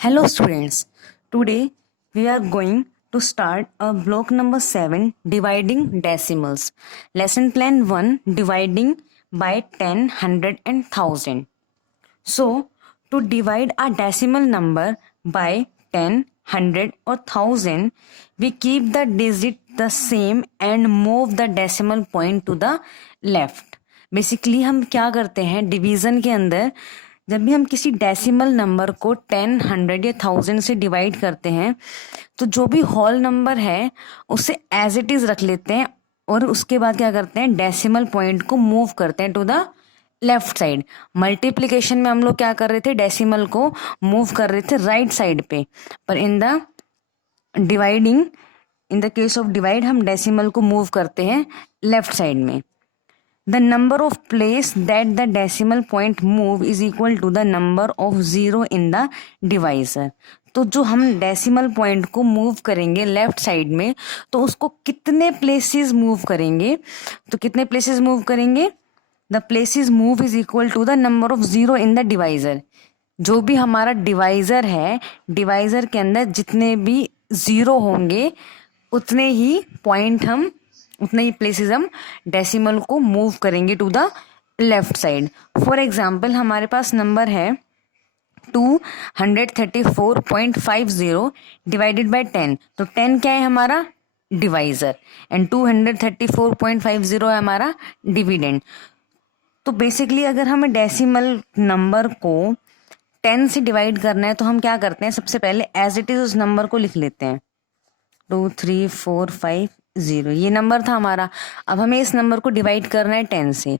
Hello students, today we are going to start a block number 7 dividing decimals. Lesson plan 1 dividing by 10, 100 and 1000. So to divide a decimal number by 10, 100 or 1000, we keep the digit the same and move the decimal point to the left. Basically हम क्या करते हैं division के अंदर, जब भी हम किसी डेसिमल नंबर को 10, 100 या 1000 से डिवाइड करते हैं तो जो भी होल नंबर है उसे एज इट इज रख लेते हैं और उसके बाद क्या करते हैं डेसिमल पॉइंट को मूव करते हैं to the left side. Multiplication में हम लोग क्या कर रहे थे, डेसिमल को मूव कर रहे थे राइट साइड पे, पर in the dividing, in the case of divide हम डेसिमल को मूव करते हैं लेफ्ट साइड में. The number of place that the decimal point move is equal to the number of zero in the divisor. तो जो हम decimal point को move करेंगे लेफ्ट साइड में तो उसको कितने प्लेसेस मूव करेंगे, तो कितने प्लेसेस मूव करेंगे, the places move is equal to the number of zero in the divisor. जो भी हमारा डिवाइजर है, डिवाइजर के अंदर जितने भी जीरो होंगे उतने ही पॉइंट हम, उतने ही प्लेसेस हम डेसिमल को मूव करेंगे to the left side. For example हमारे पास नंबर है 234.50 डिवाइडेड बाय 10. तो 10 क्या है हमारा डिवाइजर एंड 234.50 है हमारा डिविडेंड. तो बेसिकली अगर हमें डेसिमल नंबर को 10 से डिवाइड करना है तो हम क्या करते हैं, सबसे पहले एज इट इज उस नंबर को लिख लेते हैं. 23450 ये नंबर था हमारा. अब हमें इस नंबर को डिवाइड करना है 10 से,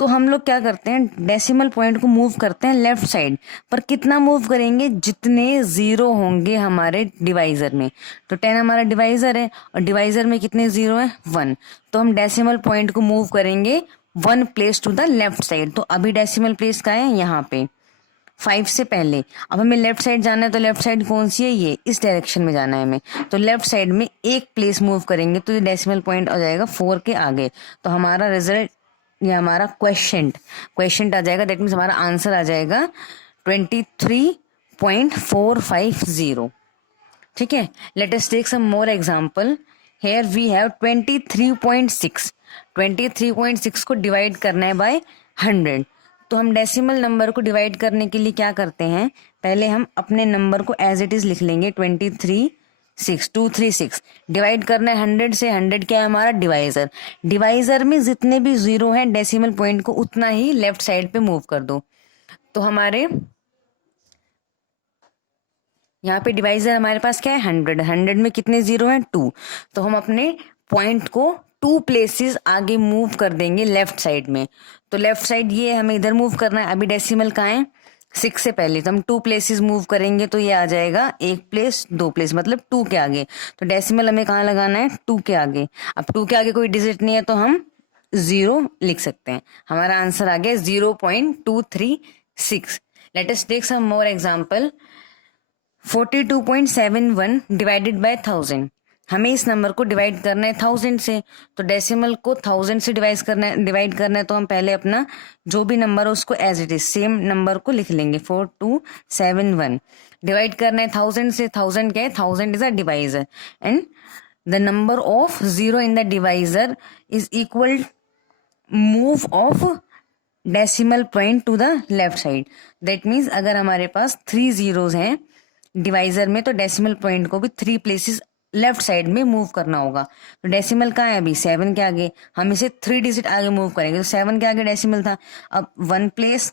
तो हम लोग क्या करते हैं डेसिमल पॉइंट को मूव करते हैं लेफ्ट साइड. पर कितना मूव करेंगे, जितने जीरो होंगे हमारे डिवाइजर में. तो 10 हमारा डिवाइजर है और डिवाइजर में कितने जीरो है, 1. तो हम डेसिमल पॉइंट को मूव करेंगे 1 place to the left side. तो अभी डेसिमल प्लेस का है यहाँ पे 5 से पहले. अब हमें लेफ्ट साइड जाना है तो लेफ्ट साइड कौन सी है, ये इस डायरेक्शन में जाना है हमें. तो लेफ्ट साइड में एक प्लेस मूव करेंगे तो ये डेसिमल पॉइंट आ जाएगा 4 के आगे. तो हमारा रिजल्ट, ये हमारा क्वेश्चन आ जाएगा, दैट मीन्स हमारा आंसर आ जाएगा 23.450. ठीक है, let us take some more example. Here we have 23.6. 23.6 को डिवाइड करना है बाय 100. तो हम डेसिमल नंबर को डिवाइड करने के लिए क्या करते हैं, पहले हम अपने नंबर को एज इट इज लिख लेंगे 236 डिवाइड करना है 100 से. 100 क्या है हमारा डिवाइजर. डिवाइजर में जितने भी जीरो हैं डेसिमल पॉइंट को उतना ही लेफ्ट साइड पे मूव कर दो. तो हमारे यहाँ पे डिवाइजर हमारे पास क्या है 100 में कितने जीरो हैं 2. तो हम अपने पॉइंट को 2 प्लेसेस आगे मूव कर देंगे लेफ्ट साइड में. तो लेफ्ट साइड ये हमें इधर मूव करना है. अभी डेसिमल कहाँ है 6 से पहले, तो हम 2 प्लेसेस मूव करेंगे तो ये आ जाएगा 1 प्लेस 2 प्लेस, मतलब 2 के आगे. तो डेसिमल हमें कहाँ लगाना है 2 के आगे. अब 2 के आगे कोई डिजिट नहीं है तो हम 0 लिख सकते हैं. हमारा आंसर आ गया 0.236. Let us take some more example. 42.71 divided by 1000. हमें इस नंबर को डिवाइड करना है 1000 से. तो डेसिमल को 1000 से डिवाइड करना है तो हम पहले अपना जो भी नंबर है उसको as it is same number को लिख लेंगे. 4271 डिवाइड करना है 1000 से. 1000 क्या है, 1000 is a divisor and the number of zero in the divisor is equal move of decimal point two the left side. That means अगर हमारे पास 3 जीरोज हैं डिवाइजर में तो डेसिमल पॉइंट को भी 3 प्लेसेस लेफ्ट साइड में मूव करना होगा. तो डेसिमल कहाँ है अभी 7 के आगे, हम इसे 3 डिजिट आगे मूव करेंगे. तो 7 के आगे डेसिमल था. अब 1 place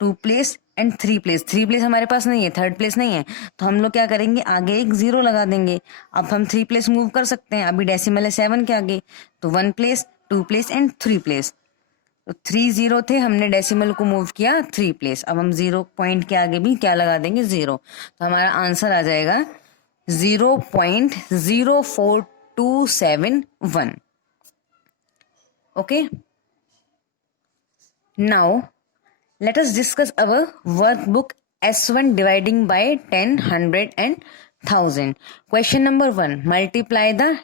2 place and 3 place. 3 place हमारे पास नहीं है, 3rd प्लेस नहीं है, तो हम लोग क्या करेंगे आगे एक 0 लगा देंगे. अब हम 3 प्लेस मूव कर सकते हैं. अभी डेसिमल है 7 के आगे, तो 1 प्लेस 2 प्लेस एंड 3 प्लेस. तो 3 जीरो थे, हमने डेसिमल को मूव किया 3 प्लेस. अब हम 0 पॉइंट के आगे भी क्या लगा देंगे 0. तो हमारा आंसर आ जाएगा 0.04271. Okay. Now let us discuss our workbook S1 dividing by 10, 100 and 1000. Question number 1. Multiply the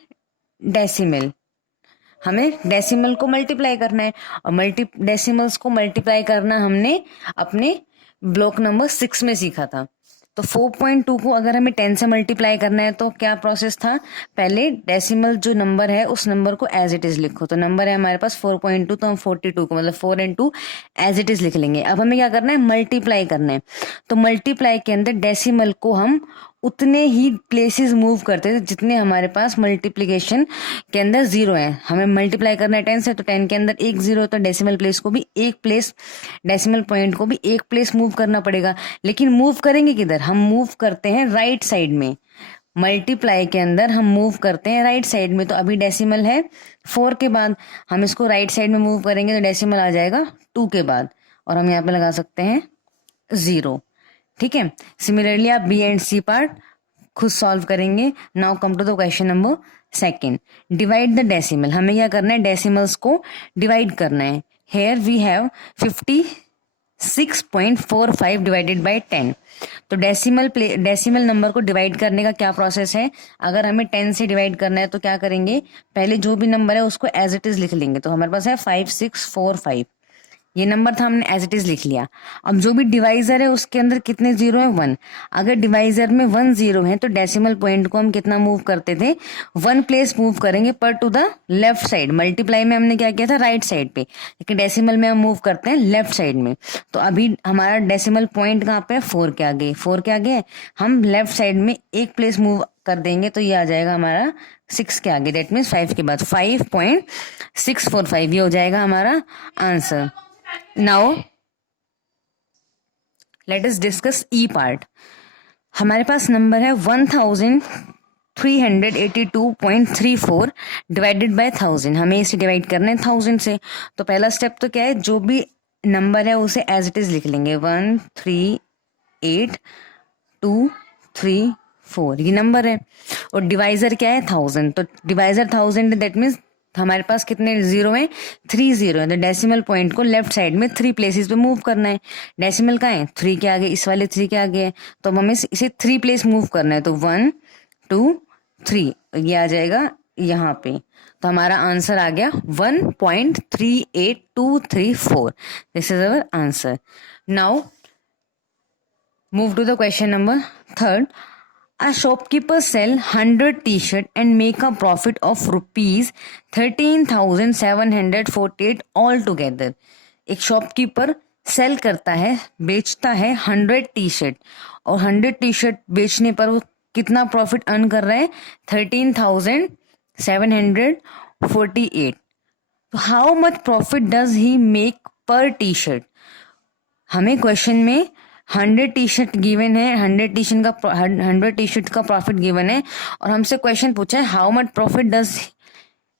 decimal. हमें डेसिमल को मल्टीप्लाई करना है और डेसिमल्स को मल्टीप्लाई करना हमने अपने ब्लॉक नंबर 6 में सीखा था. तो 4.2 को अगर हमें 10 से मल्टीप्लाई करना है तो क्या प्रोसेस था, पहले डेसिमल जो नंबर है उस नंबर को एज इट इज लिखो। तो नंबर है हमारे पास 4.2, तो हम 42 को मतलब 4 and 2 एज इट इज लिख लेंगे। अब हमें क्या करना है, मल्टीप्लाई करना है। तो मल्टीप्लाई के अंदर डेसिमल को हम उतने ही प्लेसेस मूव करते थे जितने हमारे पास मल्टीप्लिकेशन के अंदर जीरो है। हमें मल्टीप्लाई करना है 10 से, तो 10 के अंदर एक जीरो, तो डेसिमल प्लेस को भी एक प्लेस, डेसिमल पॉइंट को भी एक प्लेस मूव करना पड़ेगा। लेकिन मूव करेंगे किधर, हम मूव करते हैं राइट साइड में। मल्टीप्लाई के अंदर हम मूव करते हैं राइट साइड में। तो अभी डेसिमल है 4 के बाद, हम इसको राइट साइड में मूव करेंगे तो डेसिमल आ जाएगा 2 के बाद, और हम यहाँ पे लगा सकते हैं 0। ठीक है, सिमिलरली आप बी एंड सी पार्ट खुद सॉल्व करेंगे। Now come to the question number second, divide the decimal. हमें क्या करना है, डेसिमल्स को डिवाइड करना है। Here we have 56.45 divided by 10। तो डेसिमल नंबर को डिवाइड करने का क्या प्रोसेस है, अगर हमें 10 से डिवाइड करना है तो क्या करेंगे, पहले जो भी नंबर है उसको एज इट इज लिख लेंगे। तो हमारे पास है 5645, ये नंबर था, हमने एज इट इज लिख लिया। अब जो भी डिवाइजर है उसके अंदर कितने जीरो है, 1। अगर डिवाइजर में 1 जीरो है तो डेसिमल पॉइंट को हम कितना मूव करते थे, 1 प्लेस मूव करेंगे पर to the left side. Multiply में हमने क्या किया था, राइट साइड पे, लेकिन डेसिमल में हम मूव करते हैं लेफ्ट साइड में। तो अभी हमारा डेसिमल पॉइंट कहाँ पे है, 4 के आगे। 4 के आगे हम लेफ्ट साइड में एक प्लेस मूव कर देंगे तो ये आ जाएगा हमारा 6 के आगे, दैट मीन्स 5 के बाद 5.645, ये हो जाएगा हमारा answer. Now let us discuss E part. हमारे पास नंबर है 1382.34 डिवाइडेड बाय 1000। हमें इसे डिवाइड करना है 1000 से। तो पहला स्टेप तो क्या है, जो भी नंबर है उसे एज इट इज लिख लेंगे। 138234 ये नंबर है, और डिवाइजर क्या है 1000। तो डिवाइजर 1000 है, दैट मीन्स हमारे पास कितने जीरो है, 3 जीरो है। तो डेसिमल पॉइंट को लेफ्ट साइड में 3 प्लेसेस पे मूव करना है। डेसिमल का है 3 के आगे, इस वाले 3 के आगे है, तो हमें इसे 3 प्लेस मूव करना है। तो 1 2 3 ये आ जाएगा यहाँ पे। तो हमारा आंसर आ गया 1.38234। This is our answer. Now move to the question number third. A shopkeeper sell 100 t-shirt and make a profit of rupees 13,748 altogether. एक शॉपकीपर सेल करता है, बेचता है 100 टी शर्ट, और 100 टी शर्ट बेचने पर वो कितना प्रॉफिट अर्न कर रहा है, 13,748। तो how much profit does he make per T shirt. हमें क्वेश्चन में 100 टी शर्ट गिवन है, 100 टी शर्ट का प्रॉफिट गिवन है, और हमसे क्वेश्चन पूछा है how much profit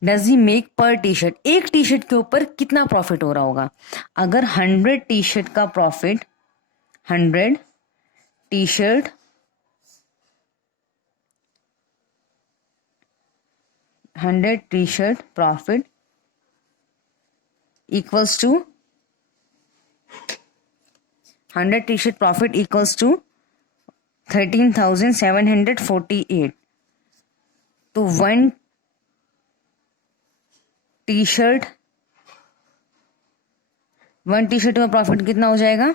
does he make per T shirt. एक टी शर्ट के ऊपर कितना प्रॉफिट हो रहा होगा। अगर 100 टी शर्ट का profit, 100 T shirt profit equals to 100 t-shirt profit equals to 13,748। तो 1 टी-शर्ट का प्रॉफिट कितना हो जाएगा,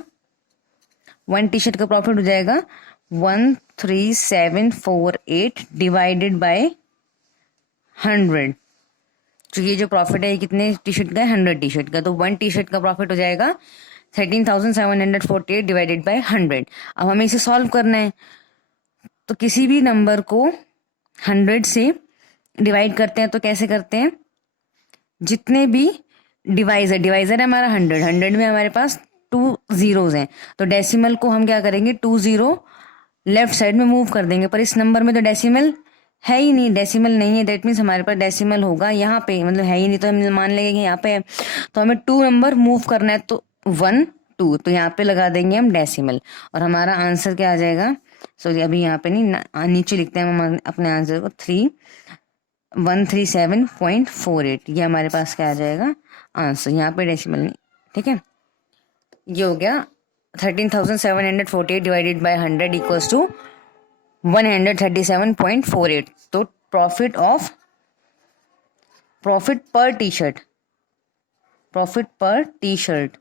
1 टी-शर्ट का प्रॉफिट हो जाएगा 13748 डिवाइडेड बाय 100। तो ये जो प्रॉफिट है ये कितने टी-शर्ट का है, 100 टी-शर्ट का। तो 1 टी-शर्ट का प्रॉफिट हो जाएगा 13,748 डिवाइडेड बाय 100। अब हमें इसे सॉल्व करना है। तो किसी भी नंबर को 100 से डिवाइड करते हैं तो कैसे करते हैं, जितने भी डिवाइजर है हमारा 100 में हमारे पास 2 जीरोज हैं, तो डेसिमल को हम क्या करेंगे, 2 जीरो लेफ्ट साइड में मूव कर देंगे। पर इस नंबर में तो डेसिमल है ही नहीं, डेसिमल नहीं है, दैट मीन्स हमारे पास डेसिमल होगा यहाँ पे, मतलब है ही नहीं, तो हम मान लेंगे कि यहाँ पे है। तो हमें 2 नंबर मूव करना है, तो 1 2, तो यहाँ पे लगा देंगे हम डेसिमल, और हमारा आंसर क्या आ जाएगा। सॉरी अभी यहाँ पे नहीं, नीचे लिखते हैं हम अपने आंसर को, 137.48, ये हमारे पास क्या आ जाएगा आंसर, यहाँ पे डेसिमल नहीं। ठीक है, ये हो गया 13,748 डिवाइडेड बाय 100 इक्वल्स टू 137.48। तो profit per T shirt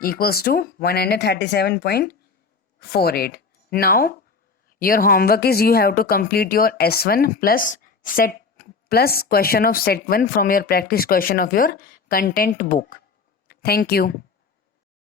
equals to 137.48। 48. Now your homework is you have to complete your S1 plus set plus question of set 1 from your practice question of your content book. Thank you.